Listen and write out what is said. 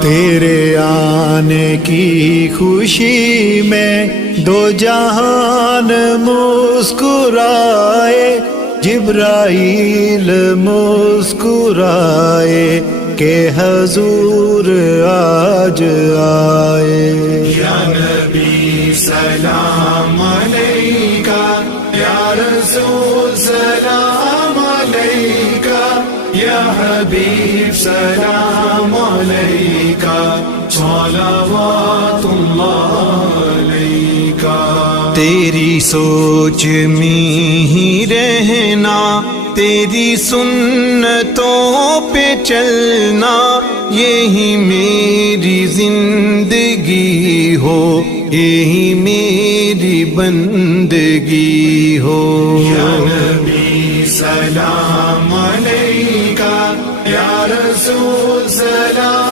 तेरे आने की खुशी में दो जहान मुस्कुराए, जिब्राईल मुस्कुराए के हजूर आज आए। या नबी सलाम अलैका, या रसूल सलाम अलैका, या हबीब सलाम अलैका, सलावतुल्लाह अलैका। तेरी सोच में ही रहना, तेरी सुन्नतों पे चलना, यही मेरी जिंदगी हो, यही मेरी बंदगी हो। या नबी सलाम